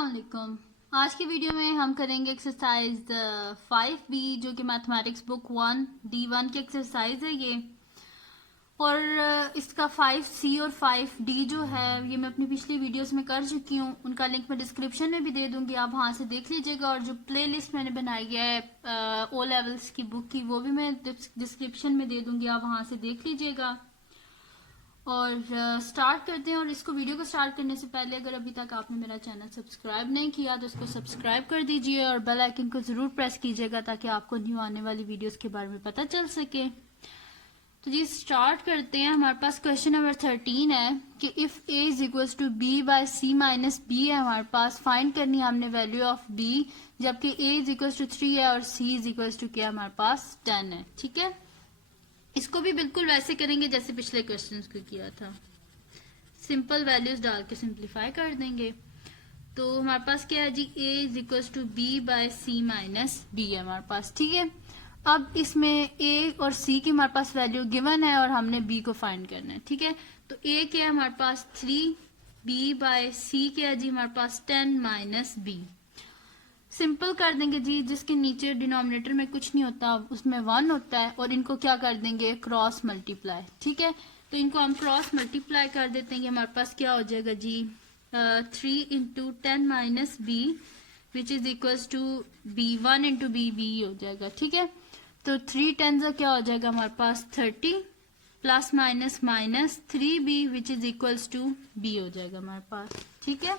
अस्सलाम वालेकुम। आज की वीडियो में हम करेंगे एक्सरसाइज 5B जो कि मैथमेटिक्स बुक 1D1 की एक्सरसाइज है ये। और इसका 5C और 5D जो है ये मैं अपनी पिछली वीडियोस में कर चुकी हूँ, उनका लिंक मैं डिस्क्रिप्शन में भी दे दूंगी, आप वहाँ से देख लीजिएगा। और जो प्लेलिस्ट मैंने बनाई है ओ लेवल्स की बुक की वो भी मैं डिस्क्रिप्शन में दे दूंगी, आप वहाँ से देख लीजिएगा। और स्टार्ट करते हैं। और इसको वीडियो को स्टार्ट करने से पहले अगर अभी तक आपने मेरा चैनल सब्सक्राइब नहीं किया तो इसको सब्सक्राइब कर दीजिए और बेल आइकन को जरूर प्रेस कीजिएगा ताकि आपको न्यू आने वाली वीडियोस के बारे में पता चल सके। तो जी स्टार्ट करते हैं। हमारे पास क्वेश्चन नंबर 13 है कि if a is equal to B by C minus B है हमारे पास, फाइंड करनी है हमने वैल्यू ऑफ b, जबकि a इज इक्वल टू 3 है और c इज इक्वल टू क्या हमारे पास 10 है। ठीक है, इसको भी बिल्कुल वैसे करेंगे जैसे पिछले क्वेश्चंस को किया था, सिंपल वैल्यूज डाल के सिंप्लीफाई कर देंगे। तो हमारे पास क्या है जी, a is equal to B by C minus B है हमारे पास। ठीक है, अब इसमें a और c की हमारे पास वैल्यू गिवन है और हमने b को फाइंड करना है। ठीक है, तो a क्या है हमारे पास 3, b बाय c क्या है जी हमारे पास 10 माइनस b। सिंपल कर देंगे जी, जिसके नीचे डिनोमिनेटर में कुछ नहीं होता उसमें 1 होता है, और इनको क्या कर देंगे क्रॉस मल्टीप्लाई। ठीक है, तो इनको हम क्रॉस मल्टीप्लाई कर देते हैं। हमारे पास क्या हो जाएगा जी 3 into 10 minus B which is equal to B 1 into B B हो जाएगा। ठीक है, तो 3 10 का क्या हो जाएगा हमारे पास 30 plus minus minus 3b which is equal to b हो जाएगा हमारे पास। ठीक है,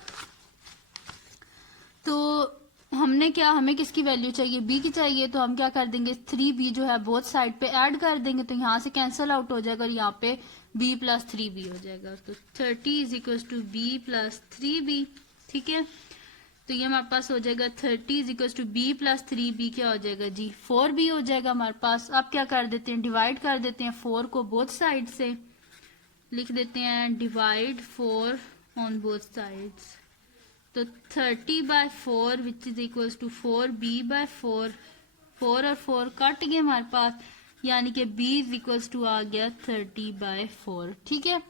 तो हमने क्या, हमें किसकी वैल्यू चाहिए, b की चाहिए, तो हम क्या कर देंगे 3b जो है बोथ साइड पे ऐड कर देंगे, तो यहाँ से कैंसिल आउट हो जाएगा और यहाँ पे b प्लस 3b हो जाएगा। तो 30 is equal to b plus 3b। ठीक है, तो ये हमारे पास हो जाएगा 30 is equal to b plus 3b क्या हो जाएगा जी 4b हो जाएगा हमारे पास। अब क्या कर देते हैं, डिवाइड कर देते हैं 4 को बोथ साइड से, लिख देते हैं डिवाइड 4 ऑन बोथ साइड्स। तो 30 by 4 which is equal to 4b by 4, 4 और 4 कट गए हमारे पास, यानी कि b इज इक्वल टू आ गया 30 बाय 4। ठीक है,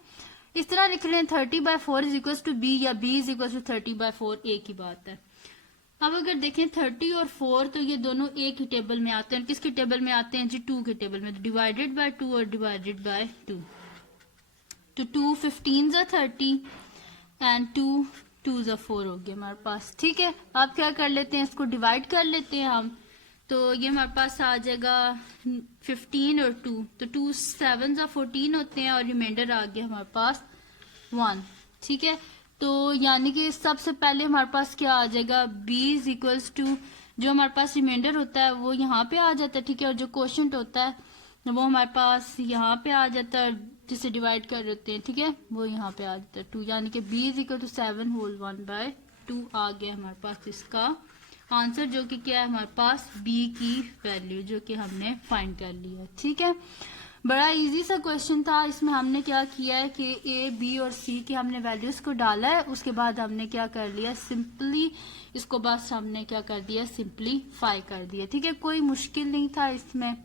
इस तरह लिख रहे हैं 30 by 4 is equal to b या b is equal to 30 by 4, एक ही बात है। अब अगर देखें 30 और 4 तो ये दोनों एक ही टेबल में आते हैं, किसके टेबल में आते हैं जी 2 के टेबल में, तो डिवाइडेड बाय 2 और डिवाइडेड बाय 2, तो 2 15 जा 30 एंड 2 2 जा 4 हो गया हमारे पास। ठीक है, अब क्या कर लेते हैं, इसको डिवाइड कर लेते हैं हम, तो ये हमारे पास आ जाएगा 15 और 2, तो 2 7 जा 14 होते हैं और रिमाइंडर आ गया हमारे पास 1। ठीक है, तो यानी कि सबसे पहले हमारे पास क्या आ जाएगा b इज इक्वल्स टू, जो हमारे पास रिमाइंडर होता है वो यहाँ पे आ जाता है। ठीक है, और जो क्वोशंट होता है वो हमारे पास यहाँ पे आ जाता है, जिसे डिवाइड कर देते हैं। ठीक है, वो यहाँ पे आ जाता है 2, यानी कि b is equal to 7 whole 1 by 2 आ गया हमारे पास इसका आंसर, जो कि क्या है हमारे पास b की वैल्यू जो कि हमने फाइंड कर ली है। ठीक है, बड़ा इजी सा क्वेश्चन था। इसमें हमने क्या किया है कि a b और c की हमने वैल्यूज को डाला है, उसके बाद हमने क्या कर लिया सिंपली इसको बस हमने क्या कर दिया सिंपलीफाई कर दिया। ठीक है, कोई मुश्किल नहीं था इसमें।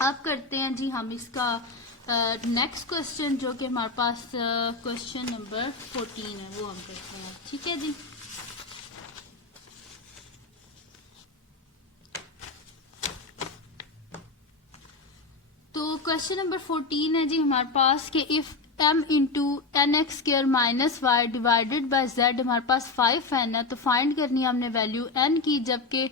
अब करते हैं जी हम इसका नेक्स्ट क्वेश्चन जो कि हमारे पास क्वेश्चन नंबर 14 है, वो हम करते हैं। ठीक है जी, तो क्वेश्चन नंबर 14 है जी हमारे पास कि if m into N X square minus Y divided by z हमारे पास 5n है, तो फाइंड करनी है हमने वैल्यू n की, जबकि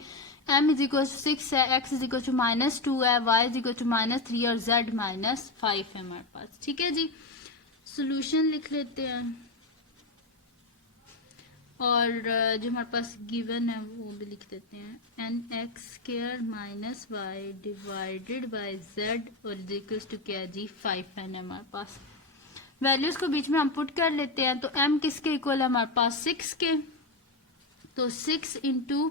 m इज इक्वल टू 6 है, x इज इक्वल टू -2 है, y इज इक्वल टू -3 और z -5 है हमारे पास। ठीक है जी, सोल्यूशन लिख लेते हैं और जो हमारे पास गिवन है वो भी लिख देते हैं, N X square minus Y divided by Z और इज इक्वल टू क्या जी 5n है हमारे पास। वैल्यूज को बीच में हम पुट कर लेते हैं, तो m किसके इक्वल है हमारे पास 6 के, तो 6 इंटू,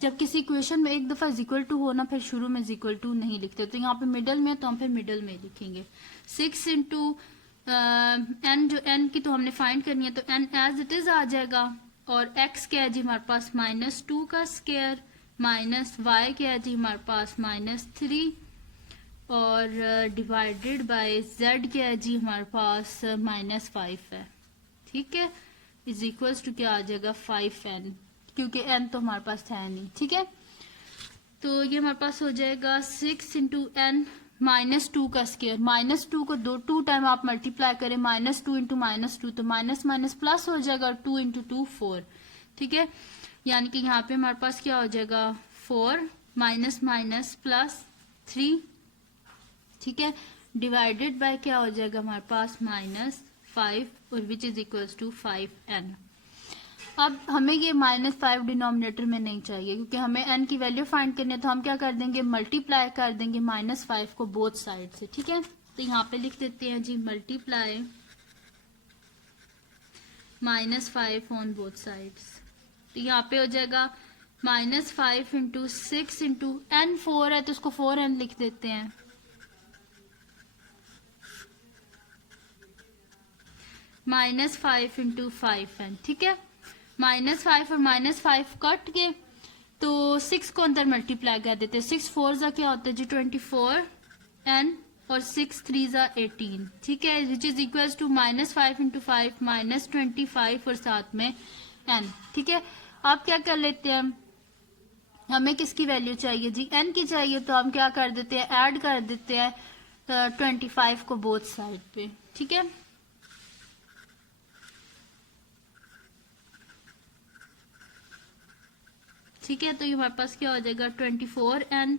जब किसी इक्वेशन में एक दफा इक्वल टू हो ना फिर शुरू में इक्वल टू नहीं लिखते, तो यहाँ पे मिडल में तो हम फिर मिडल में लिखेंगे 6 इंटू एन, जो n की तो हमने फाइंड करनी है, तो n एज इट इज आ जाएगा, और x क्या है जी हमारे पास -2 का स्क्वायर माइनस y क्या है जी हमारे पास -3 और डिवाइडेड बाय z क्या है जी हमारे पास -5 है। ठीक है, इज इक्वल्स टू क्या आ जाएगा 5n, क्योंकि n तो हमारे पास है नहीं। ठीक है, तो ये हमारे पास हो जाएगा 6 इंटू एन माइनस 2 का स्केयर। माइनस 2 को 2 टाइम आप मल्टीप्लाई करें, -2 इंटू -2 तो माइनस माइनस प्लस हो जाएगा, और 2 इंटू 2 4। ठीक है, यानी कि यहाँ पे हमारे पास क्या हो जाएगा 4 माइनस माइनस प्लस 3। ठीक है, डिवाइडेड बाय क्या हो जाएगा हमारे पास -5, और विच इज इक्वल्स टू 5n। अब हमें ये -5 डिनोमिनेटर में नहीं चाहिए, क्योंकि हमें n की वैल्यू फाइंड करनी है, तो हम क्या कर देंगे मल्टीप्लाई कर देंगे -5 को बोथ साइड से। ठीक है, तो यहाँ पे लिख देते हैं जी मल्टीप्लाई -5 ऑन बोथ साइड्स। तो यहाँ पे हो जाएगा -5 इंटू 6 इंटू n 4 है तो उसको 4n लिख देते हैं, -5 इंटू 5n। ठीक है, -5 और -5 कट के, तो 6 को अंदर मल्टीप्लाई कर देते हैं। 6 4 जा क्या होता है जी 24n, और 6 3 जा 18। ठीक है, which is equals to -5 into 5 -25 और साथ में n। ठीक है, आप क्या कर लेते हैं, हमें किसकी वैल्यू चाहिए जी n की चाहिए, तो हम क्या कर देते हैं ऐड कर देते हैं 25 को बोथ साइड पे। ठीक है, ठीक है, तो ये हमारे पास क्या हो जाएगा 24n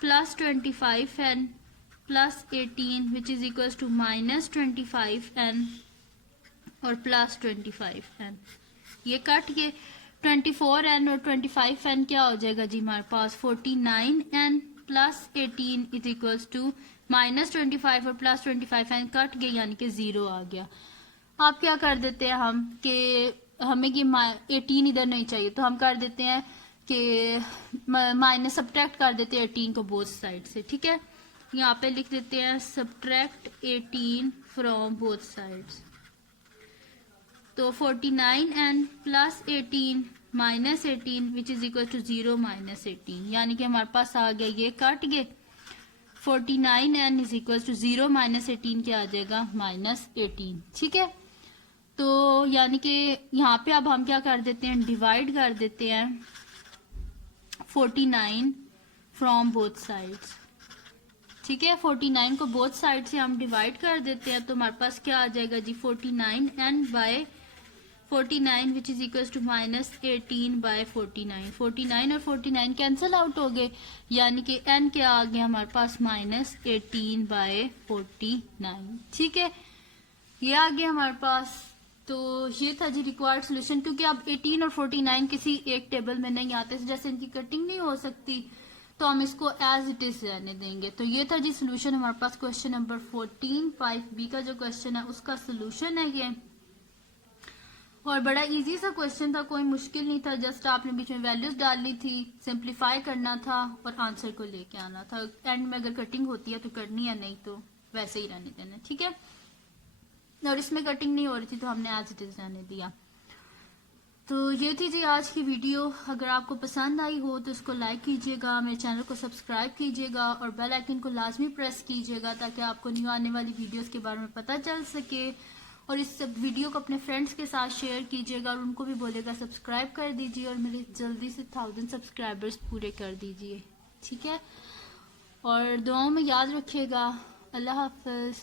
plus 25n plus 18 which is equals to -25n और प्लस 25n। ये कट के 24n और 25n क्या हो जाएगा जी हमारे पास 49n plus 18 is equals to -25 और प्लस 25n कट गए, यानी कि 0 आ गया। आप क्या कर देते हैं हम कि हमें ये 18 इधर नहीं चाहिए, तो हम कर देते हैं कि माइनस सब्ट्रैक्ट कर देते हैं 18 को बोथ साइड से। ठीक है, यहाँ पे लिख देते हैं सब्ट्रैक्ट 18 फ्रॉम बोथ साइड्स, तो 49n plus 18 minus 18 which is equal to 0 minus 18, यानी कि हमारे पास आ गया ये कट गए 49n is equal to 0 minus 18 क्या आ जाएगा -18। ठीक है, तो यानी कि यहाँ पे अब हम क्या कर देते हैं डिवाइड कर देते हैं 49 फ्रॉम बोथ साइड्स। ठीक है, 49 को बोथ साइड से हम डिवाइड कर देते हैं, तो हमारे पास क्या आ जाएगा जी 49n by 49 which is equal to -18 by 49। 49 और 49 कैंसिल आउट हो गए, यानी कि n क्या आ गया हमारे पास -18 बाय 49। ठीक है, ये आ गया हमारे पास। तो ये था जी रिक्वायर्ड सोल्यूशन, क्योंकि अब 18 और 49 किसी एक टेबल में नहीं आते, जैसे इनकी कटिंग नहीं हो सकती, तो हम इसको एज इट इज रहने देंगे। तो ये था जी सोल्यूशन हमारे पास क्वेश्चन नंबर 14। 5B का जो क्वेश्चन है उसका सोल्यूशन है ये, और बड़ा इजी सा क्वेश्चन था, कोई मुश्किल नहीं था, जस्ट आपने बीच में वैल्यूज डालनी थी, सिंप्लीफाई करना था और आंसर को लेके आना था। एंड में अगर कटिंग होती है तो करनी है, नहीं तो वैसे ही रहने देना। ठीक है, और इसमें कटिंग नहीं हो रही थी तो हमने एज इट इज रहने दिया। तो ये थी जी आज की वीडियो। अगर आपको पसंद आई हो तो इसको लाइक कीजिएगा, मेरे चैनल को सब्सक्राइब कीजिएगा और बेल आइकन को लाजमी प्रेस कीजिएगा, ताकि आपको न्यू आने वाली वीडियोस के बारे में पता चल सके। और इस वीडियो को अपने फ्रेंड्स के साथ शेयर कीजिएगा और उनको भी बोलेगा सब्सक्राइब कर दीजिए, और मेरे जल्दी से 1000 सब्सक्राइबर्स पूरे कर दीजिए। ठीक है, और दुआओं में याद रखिएगा। अल्लाह हाफिज।